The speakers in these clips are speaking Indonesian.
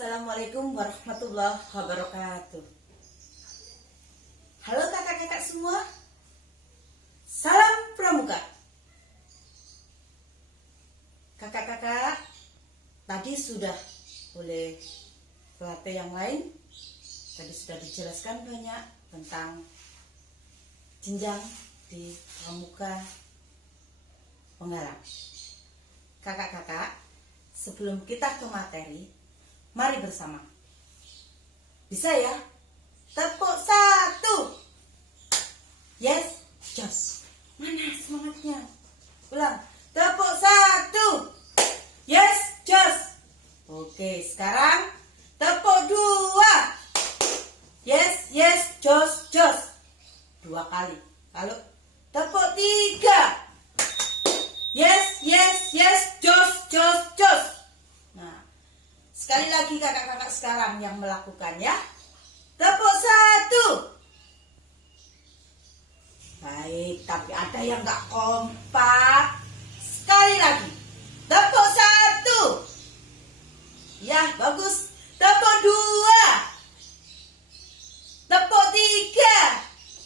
Assalamualaikum warahmatullahi wabarakatuh. Halo kakak-kakak semua. Salam pramuka. Kakak-kakak, tadi sudah oleh pelatih yang lain, tadi sudah dijelaskan banyak tentang jenjang di pramuka penggalang. Kakak-kakak, sebelum kita ke materi, mari bersama. Bisa ya? Tepuk satu. Yes, just. Mana semangatnya? Ulang. Tepuk satu. Yes, just. Oke, sekarang tepuk dua. Yes, yes, just, just. Dua kali. Lalu tepuk tiga. Yes, yes, yes, just, just, just. Nah, sekali lagi kakak-kakak sekarang yang melakukan ya. Tepuk satu. Baik, tapi ada yang gak kompak. Sekali lagi. Tepuk satu. Ya, bagus. Tepuk dua. Tepuk tiga.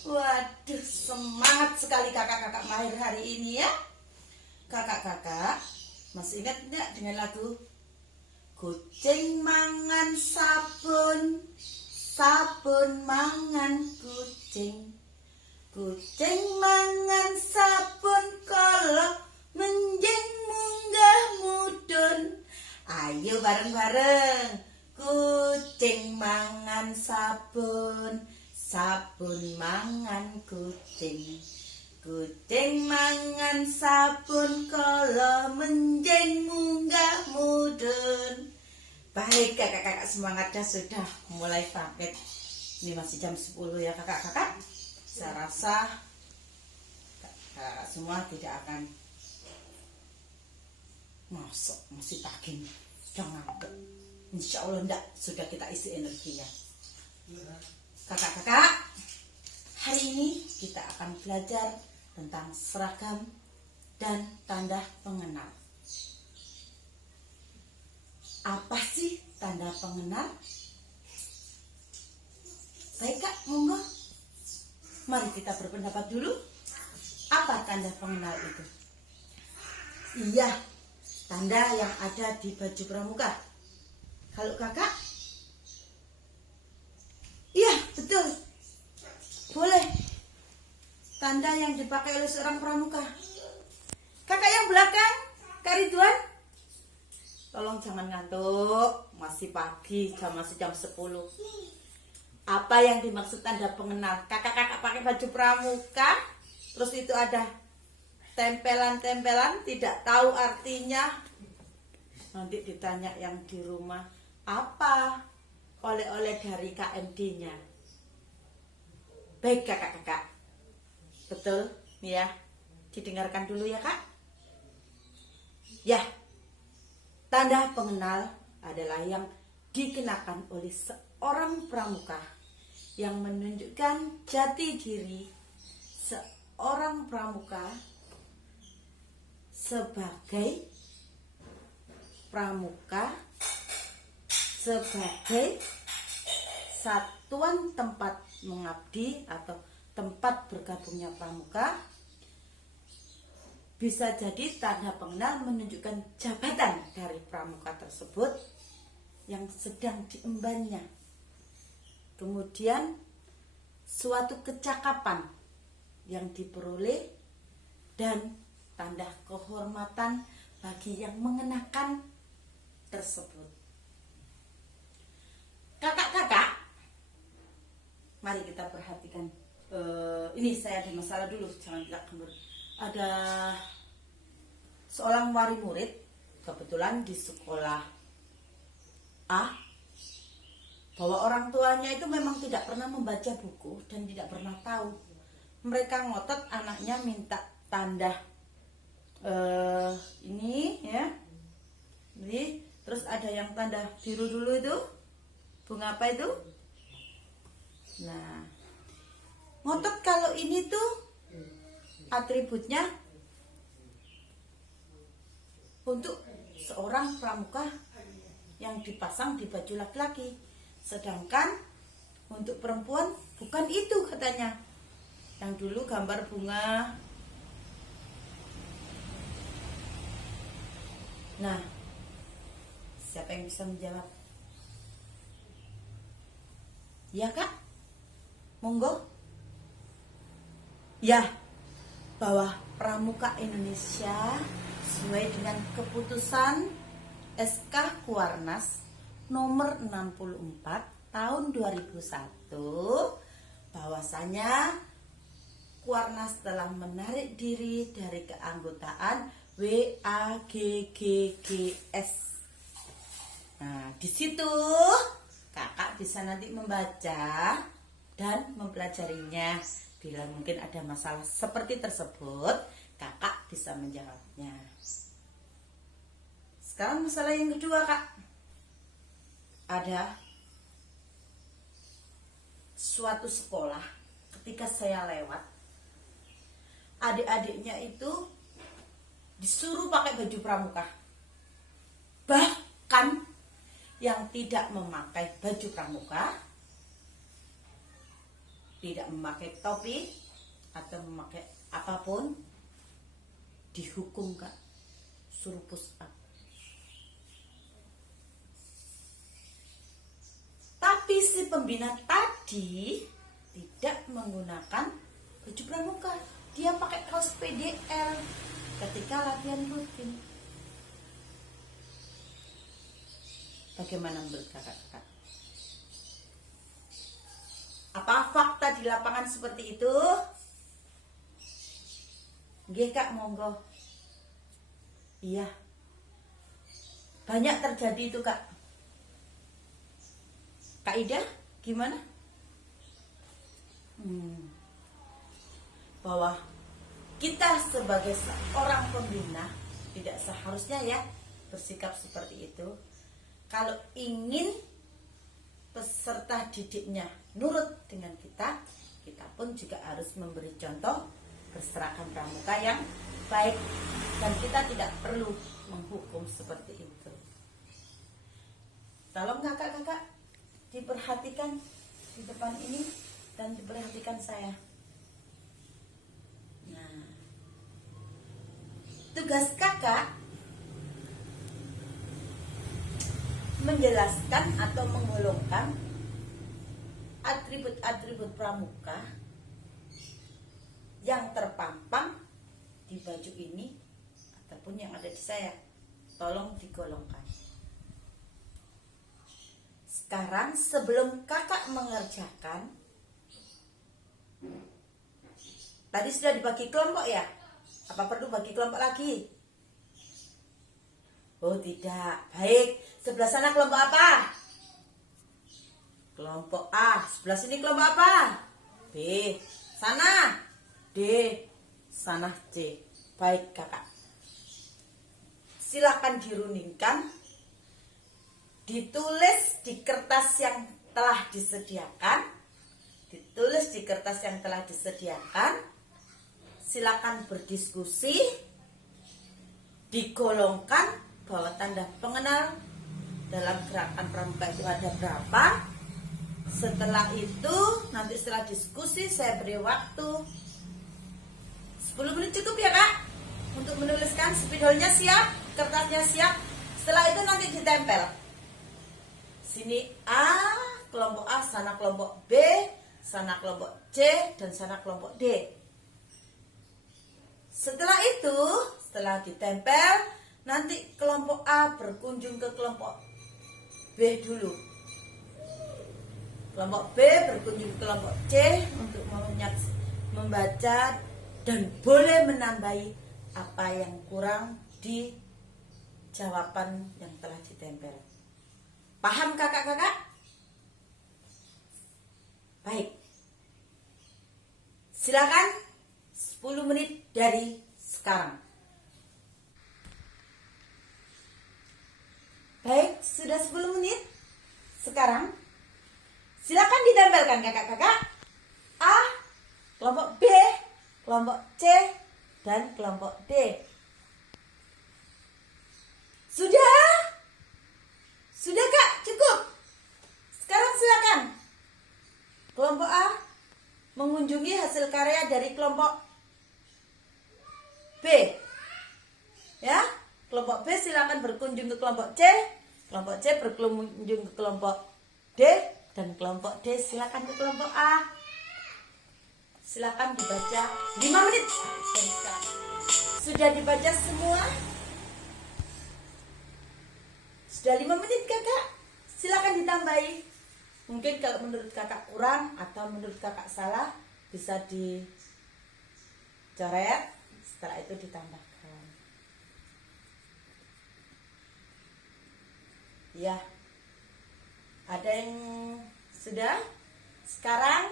Waduh, semangat sekali kakak-kakak mahir hari ini ya. Kakak-kakak, masih ingat tidak dengan lagu kucing mangan sabun, sabun mangan kucing, kucing mangan sabun kalau menjeng munggah mudun. Ayo bareng-bareng. Kucing mangan sabun, sabun mangan kucing, kucing mangan sabun kalau menjeng munggah mudun. Baik kakak-kakak, semangatnya sudah mulai pamit. Ini masih jam 10 ya kakak-kakak. Saya rasa kakak semua tidak akan masuk, masih pagi nih. Jangan ngantuk. Insya Allah enggak, sudah kita isi energinya. Kakak-kakak, hari ini kita akan belajar tentang seragam dan tanda pengenal. Apa sih tanda pengenal? Baik kak, monggo. Mari kita berpendapat dulu. Apa tanda pengenal itu? Iya, tanda yang ada di baju pramuka. Kalau kakak? Iya, betul. Boleh. Tanda yang dipakai oleh seorang pramuka. Kakak yang belakang, Kak Ridwan, tolong jangan ngantuk. Masih pagi, masih jam 10. Apa yang dimaksud tanda pengenal? Kakak-kakak pakai baju pramuka, terus itu ada tempelan-tempelan, tidak tahu artinya. Nanti ditanya yang di rumah, apa oleh-oleh dari KMD-nya? Baik kakak-kakak, betul ya, didengarkan dulu ya kak. Ya, tanda pengenal adalah yang dikenakan oleh seorang pramuka yang menunjukkan jati diri seorang pramuka sebagai pramuka, sebagai satuan tempat mengabdi atau tempat bergabungnya pramuka. Bisa jadi tanda pengenal menunjukkan jabatan dari pramuka tersebut yang sedang diembannya. Kemudian suatu kecakapan yang diperoleh dan tanda kehormatan bagi yang mengenakan tersebut. Kakak-kakak, mari kita perhatikan. Ini saya ada masalah dulu, jangan kita mundur. Ada seorang wali murid kebetulan di sekolah A, bahwa orang tuanya itu memang tidak pernah membaca buku dan tidak pernah tahu. Mereka ngotot anaknya minta tanda ini ya. Jadi terus ada yang tanda biru dulu itu, bunga apa itu? Nah, ngotot kalau ini tuh atributnya untuk seorang pramuka yang dipasang di baju laki-laki. Sedangkan untuk perempuan bukan itu katanya. Yang dulu gambar bunga. Nah, siapa yang bisa menjawab? Ya Kak? Monggo. Ya, bahwa Pramuka Indonesia sesuai dengan keputusan SK Kuarnas nomor 64 tahun 2001, bahwasanya Kuarnas telah menarik diri dari keanggotaan WAGGGS. Nah, di situ Kakak bisa nanti membaca dan mempelajarinya. Bila mungkin ada masalah seperti tersebut, Kakak bisa menjawabnya. Sekarang masalah yang kedua, Kak. Ada suatu sekolah, ketika saya lewat, adik-adiknya itu disuruh pakai baju pramuka. Bahkan yang tidak memakai baju pramuka, tidak memakai topi atau memakai apapun, dihukum, Kak, suruh push up. Tapi si pembina tadi tidak menggunakan baju pramuka, dia pakai kaos PDL ketika latihan rutin. Bagaimana menurut Kakak? Apa fakta di lapangan seperti itu? Nggih Kak, monggo. Iya, banyak terjadi itu Kak. Kak Ida, gimana? Bahwa kita sebagai seorang pembina tidak seharusnya ya bersikap seperti itu. Kalau ingin peserta didiknya nurut dengan kita, kita pun juga harus memberi contoh berseragam pramuka yang baik, dan kita tidak perlu menghukum seperti itu. Tolong kakak-kakak diperhatikan di depan ini dan diperhatikan saya. Nah, tugas kakak menjelaskan atau menggolongkan atribut-atribut pramuka yang terpampang di baju ini ataupun yang ada di saya. Tolong digolongkan. Sekarang sebelum kakak mengerjakan, tadi sudah dibagi kelompok ya? Apa perlu bagi kelompok lagi? Oh tidak. Baik, sebelah sana kelompok apa? Kelompok A. Sebelah sini kelompok apa? B. Sana D. Sana C. Baik kakak, silakan diruningkan, ditulis di kertas yang telah disediakan. Silakan berdiskusi, digolongkan bahwa tanda pengenal dalam gerakan pramuka itu ada berapa. Setelah itu, nanti setelah diskusi saya beri waktu 10 menit cukup ya Kak untuk menuliskan. Spidolnya siap, kertasnya siap. Setelah itu nanti ditempel. Sini A, kelompok A, sana kelompok B, sana kelompok C, dan sana kelompok D. Setelah itu, setelah ditempel, nanti kelompok A berkunjung ke kelompok B dulu. Kelompok B berkunjung ke kelompok C untuk membaca dan boleh menambahi apa yang kurang di jawaban yang telah ditempel. Paham kakak-kakak? Baik. Silakan 10 menit dari sekarang. Baik, sudah 10 menit. Sekarang silakan ditempelkan kakak-kakak. A, kelompok B, kelompok C, dan kelompok D. Sudah? mengunjungi hasil karya dari kelompok B. Ya, kelompok B silakan berkunjung ke kelompok C. Kelompok C berkunjung ke kelompok D, dan kelompok D silakan ke kelompok A. Silakan dibaca 5 menit. Sudah dibaca semua? Sudah 5 menit kakak? Silakan ditambahi. Mungkin kalau menurut kakak kurang atau menurut kakak salah, bisa dicoret, setelah itu ditambahkan. Ya, ada yang sudah? Sekarang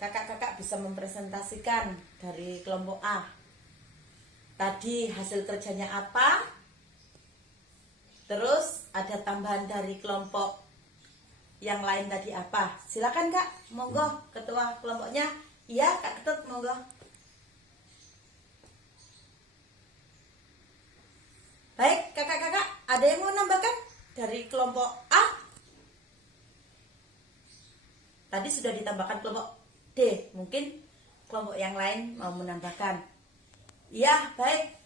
kakak-kakak bisa mempresentasikan dari kelompok A. Tadi hasil kerjanya apa? Terus ada tambahan dari kelompok yang lain tadi apa? Silakan kak, monggo ketua kelompoknya. Iya kak Ketut, monggo. Baik kakak-kakak, ada yang mau nambahkan dari kelompok A? Tadi sudah ditambahkan kelompok D, mungkin kelompok yang lain mau menambahkan. Iya, baik.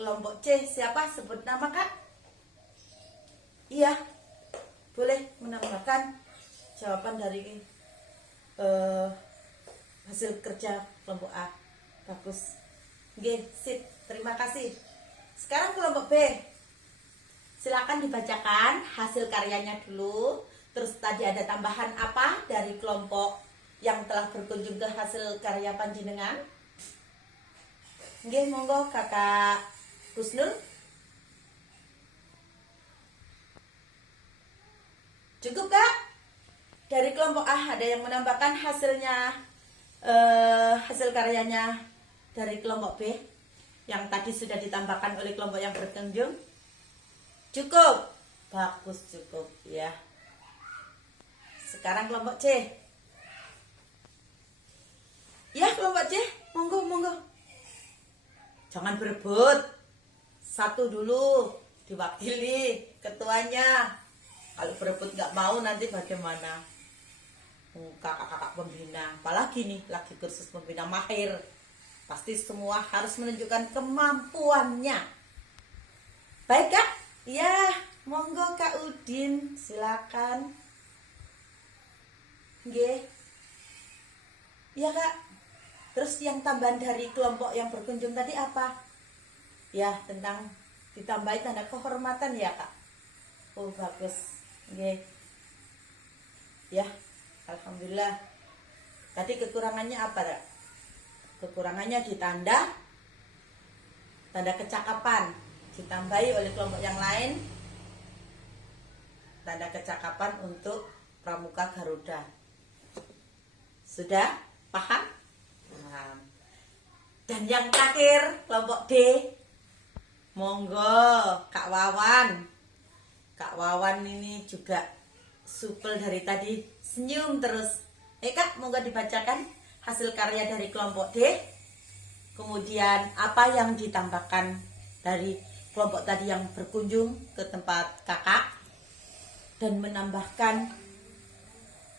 Kelompok C, siapa? Sebut nama kak. Iya, boleh menambahkan jawaban dari hasil kerja kelompok A. Bagus. Oke, sip. Terima kasih. Sekarang kelompok B. Silakan dibacakan hasil karyanya dulu. Terus tadi ada tambahan apa dari kelompok yang telah berkunjung ke hasil karya panjenengan? Nggih, monggo kakak Gusnul. Cukup kak? Dari kelompok A ada yang menambahkan hasilnya, hasil karyanya dari kelompok B yang tadi sudah ditambahkan oleh kelompok yang berkunjung? Cukup? Bagus, cukup ya. Sekarang kelompok C. Ya, kelompok C, monggo, monggo. Jangan berebut. Satu dulu, diwakili ketuanya. Kalau berebut nggak mau nanti bagaimana? Kakak-kakak pembina, apalagi nih lagi kursus pembina mahir. Pasti semua harus menunjukkan kemampuannya. Baik kak? Ya, monggo kak Udin, silakan. Nggih. Ya kak. Terus yang tambahan dari kelompok yang berkunjung tadi apa? Ya, tentang ditambahi tanda kehormatan ya kak. Oh bagus. Oke. Ya, alhamdulillah. Tadi kekurangannya apa kak? Kekurangannya di tanda kecakapan. Ditambahi oleh kelompok yang lain tanda kecakapan untuk Pramuka Garuda. Sudah paham? Paham. Dan yang terakhir kelompok D, monggo Kak Wawan. Kak Wawan ini juga supel dari tadi, senyum terus. Kak, monggo dibacakan hasil karya dari kelompok D. Kemudian apa yang ditambahkan dari kelompok tadi yang berkunjung ke tempat kakak, dan menambahkan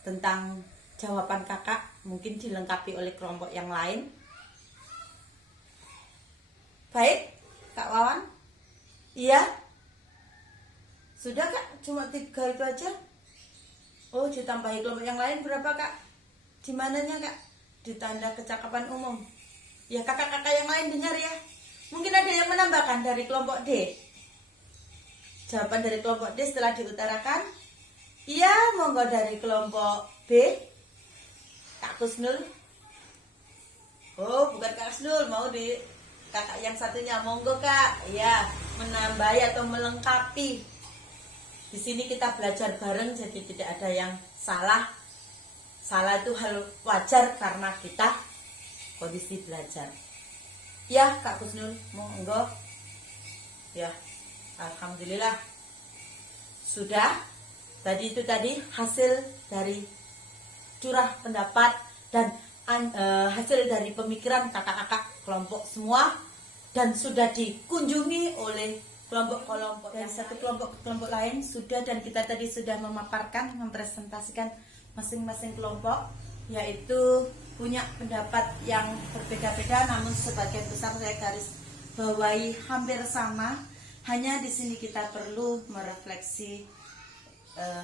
tentang jawaban kakak, mungkin dilengkapi oleh kelompok yang lain. Baik, Kak Wawan. Iya. Sudah kak, cuma 3 itu aja. Oh, ditambahi kelompok yang lain berapa kak? Di mananya kak? Di tanda kecakapan umum. Ya kakak-kakak yang lain dengar ya. Mungkin ada yang menambahkan dari kelompok D. Jawaban dari kelompok D setelah diutarakan. Iya, monggo dari kelompok B. Kak Kusnul. Oh, bukan Kak Kusnul, mau di kakak yang satunya. Monggo kak. Ya, menambahi atau melengkapi. Di sini kita belajar bareng, jadi tidak ada yang salah. Salah itu hal wajar karena kita kondisi belajar. Ya, Kak Kusnul, monggo. Ya, alhamdulillah. Sudah. Tadi hasil dari curah pendapat dan hasil dari pemikiran kakak-kakak kelompok semua, dan sudah dikunjungi oleh kelompok-kelompok dari satu kelompok ke kelompok lain sudah, dan kita tadi sudah memaparkan, mempresentasikan masing-masing kelompok. yaitu punya pendapat yang berbeda-beda, namun sebagian besar saya garis bawahi hampir sama. Hanya di sini kita perlu merefleksi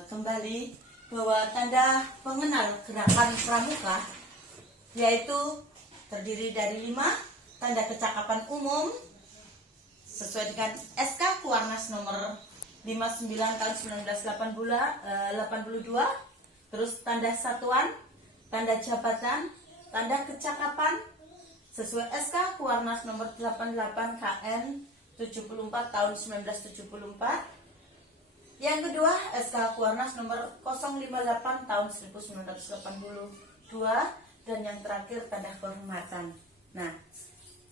kembali bahwa tanda pengenal gerakan pramuka yaitu terdiri dari 5 tanda kecakapan umum sesuai dengan SK Kuarnas nomor 59 tahun 1982, terus tanda satuan, tanda jabatan, tanda kecakapan sesuai SK Kuarnas nomor 88 KN 74 tahun 1974. Yang kedua SK Kuarnas nomor 058 tahun 1982, dan yang terakhir tanda kehormatan. Nah,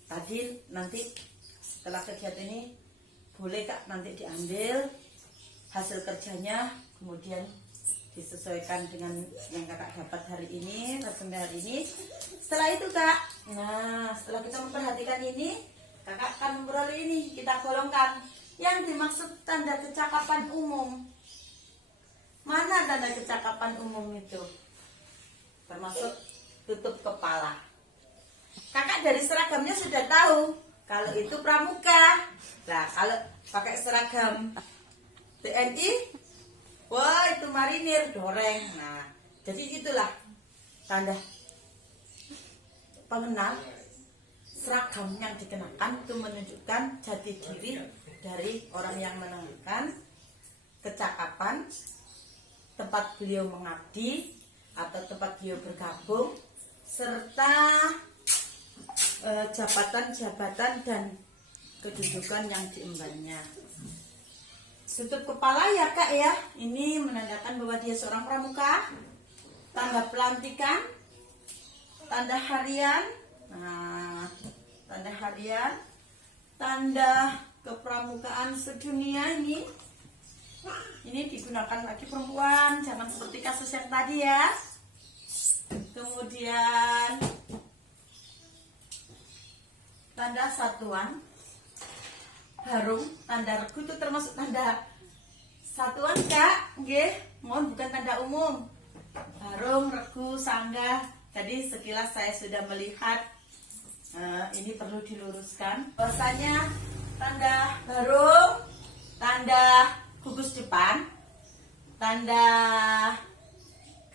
tadi nanti setelah kegiatan ini boleh Kak nanti diambil hasil kerjanya, kemudian disesuaikan dengan yang Kakak dapat hari ini, resume hari ini. Setelah itu Kak, nah setelah kita memperhatikan ini, Kakak akan memperoleh ini, kita golongkan yang dimaksud tanda kecakapan umum. Mana tanda kecakapan umum itu? Termasuk tutup kepala. Kakak dari seragamnya sudah tahu kalau itu pramuka. Nah, kalau pakai seragam TNI, wah itu marinir, doreng. Nah, jadi itulah tanda pengenal. Seragam yang dikenakan itu menunjukkan jati diri dari orang yang menentukan, kecakapan, tempat beliau mengabdi atau tempat beliau bergabung, serta jabatan-jabatan dan kedudukan yang diembannya. Tutup kepala ya Kak ya, ini menandakan bahwa dia seorang pramuka. Tanda pelantikan, tanda harian, nah, tanda harian, tanda kepramukaan sedunia ini digunakan lagi perempuan, jangan seperti kasus yang tadi ya. Kemudian tanda satuan, harum, tanda regu itu termasuk tanda satuan Kak, nggih, mohon bukan tanda umum. Harum, regu, sanggah, tadi sekilas saya sudah melihat. Ini perlu diluruskan bahwasanya tanda harum, tanda gugus depan, tanda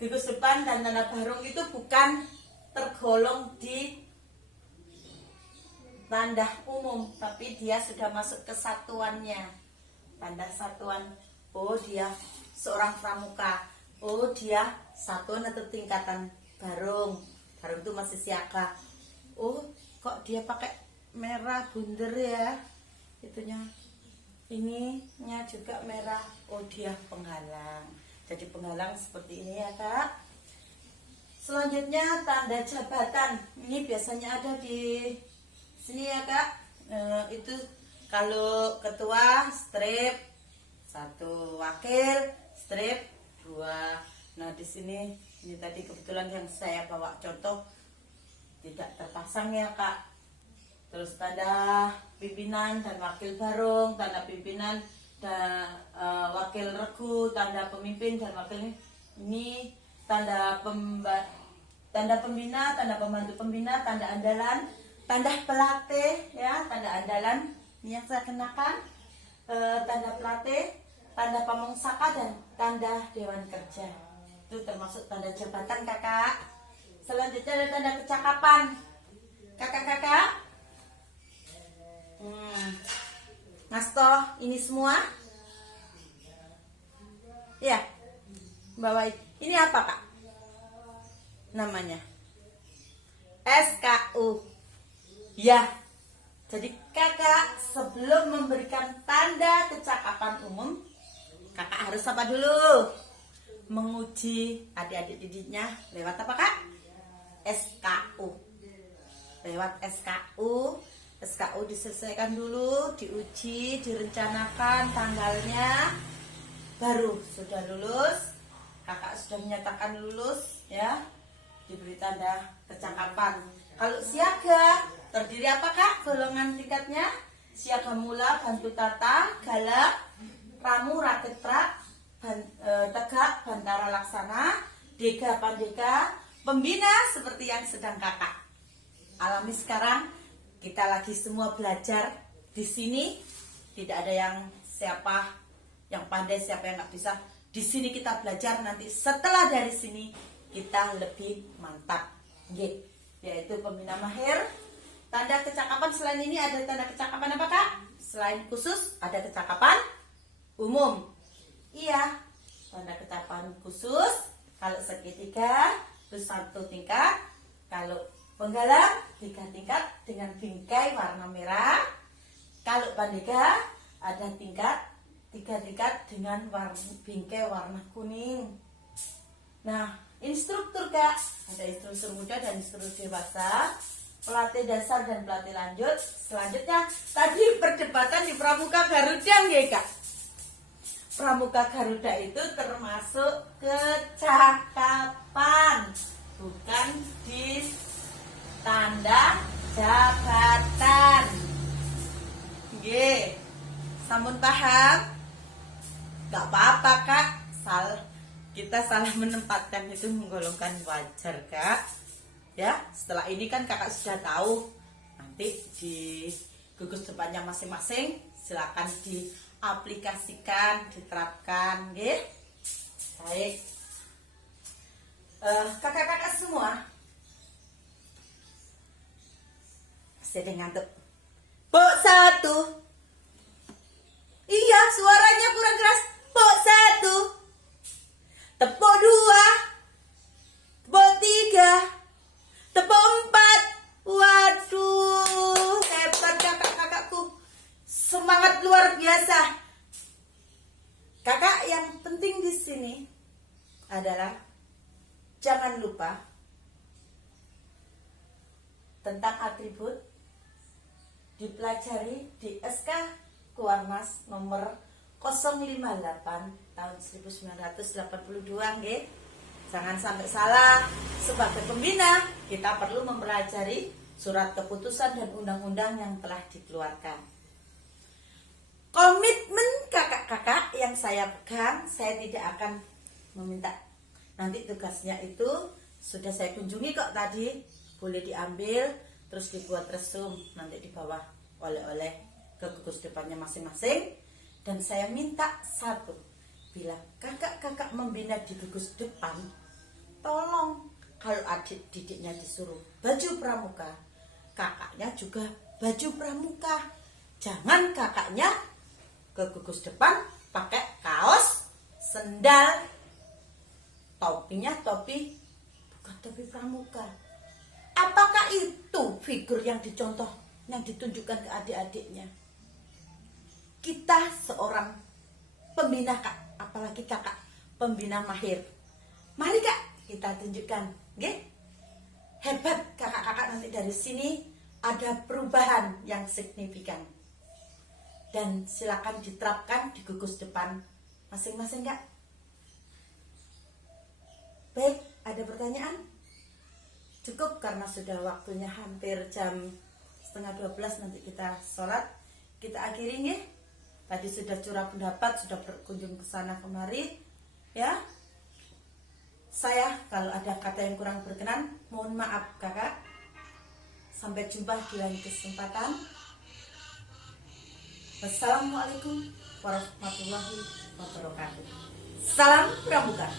gugus depan dan tanda harum itu bukan tergolong di tanda umum, tapi dia sudah masuk ke satuannya. Tanda satuan, oh dia seorang pramuka, oh dia satuan atau tingkatan barung. Barung itu masih siaga. Oh kok dia pakai merah bunder ya, itunya ininya juga merah, oh dia penghalang. Jadi penghalang seperti ini ya Kak. Selanjutnya tanda jabatan, ini biasanya ada di sini ya Kak. Itu kalau ketua strip 1, wakil strip 2. Nah di sini ini tadi kebetulan yang saya bawa contoh tidak terpasang ya Kak. Terus tanda pimpinan dan wakil barung, tanda pimpinan dan wakil regu, tanda pemimpin dan wakil ini, tanda pembina, tanda pembantu pembina, tanda andalan, tanda pelatih ya, tanda andalan ini yang saya kenakan, tanda pelatih, tanda pamongsaka dan tanda dewan kerja. Itu termasuk tanda jabatan Kakak. Selanjutnya ada tanda kecakapan. Kakak-kakak, ngasto ini semua ya, bawa ini apa Kak namanya? SKU ya. Jadi Kakak sebelum memberikan tanda kecakapan umum, Kakak harus apa dulu? Menguji adik-adik didiknya lewat apa Kak? SKU. Lewat SKU diselesaikan dulu, diuji, direncanakan tanggalnya, baru sudah lulus. Kakak sudah menyatakan lulus ya, diberi tanda kecakapan. Kalau siaga terdiri apa Kak? Golongan tingkatnya siaga mula, bantu tata, galak, ramu, raketrak, tegak, bantara laksana, dega, pandega, pembina seperti yang sedang kakak alami sekarang. Kita lagi semua belajar di sini. Tidak ada yang siapa yang pandai, siapa yang nggak bisa. Di sini kita belajar, nanti setelah dari sini kita lebih mantap. Yaitu pembina mahir. Tanda kecakapan selain ini ada tanda kecakapan apa kak? Selain khusus ada kecakapan umum. Iya, tanda kecakapan khusus kalau segitiga terus 1 tingkat, kalau penggalang 3 tingkat dengan bingkai warna merah. Kalau pandega ada 3 tingkat dengan bingkai warna kuning. Nah, instruktur kak, ada instruktur muda dan instruktur dewasa, pelatih dasar dan pelatih lanjut. Selanjutnya tadi perdebatan di Pramuka Garuda ya kak. Pramuka Garuda itu termasuk kecakapan, bukan di tanda jabatan. Sampun paham? Gak apa-apa kak, kita salah menempatkan itu menggolongkan wajar kak. Ya, setelah ini kan kakak sudah tahu. Nanti di gugus depannya masing-masing silakan diaplikasikan, diterapkan, Baik. Kakak-kakak semua sedang ngantuk. Pok 1. Iya, suaranya kurang keras. Pok 1. Tepuk 2. Tepuk 3. Tepuk 4. Waduh, hebat kakak-kakakku. Semangat luar biasa. Kakak yang penting di sini adalah jangan lupa tentang atribut dipelajari di SK Kuarnas nomor 058 tahun 1982 nggih. Jangan sampai salah. Sebagai pembina kita perlu mempelajari surat keputusan dan undang-undang yang telah dikeluarkan. Komitmen kakak-kakak yang saya pegang, saya tidak akan meminta. Nanti tugasnya itu sudah saya kunjungi kok tadi. Boleh diambil, terus dibuat resum, nanti dibawa oleh-oleh ke gugus depannya masing-masing. Dan saya minta satu, bila kakak-kakak membina di gugus depan, tolong kalau adik didiknya disuruh baju pramuka, kakaknya juga baju pramuka. Jangan kakaknya ke gugus depan pakai kaos, sendal, topinya topi bukan topi pramuka. Apakah itu figur yang dicontoh, yang ditunjukkan ke adik-adiknya? Kita seorang pembina kak, apalagi kakak pembina mahir. Mari kak kita tunjukkan, hebat kakak-kakak. Nanti dari sini ada perubahan yang signifikan. Dan silakan diterapkan di gugus depan masing-masing kak. Baik, ada pertanyaan? Cukup karena sudah waktunya hampir jam 11:30 nanti kita sholat. Kita akhiri nih. Tadi sudah curah pendapat, sudah berkunjung ke sana kemari. Ya. Saya kalau ada kata yang kurang berkenan, mohon maaf kakak. Sampai jumpa di lain kesempatan. Wassalamualaikum warahmatullahi wabarakatuh. Salam Pramuka.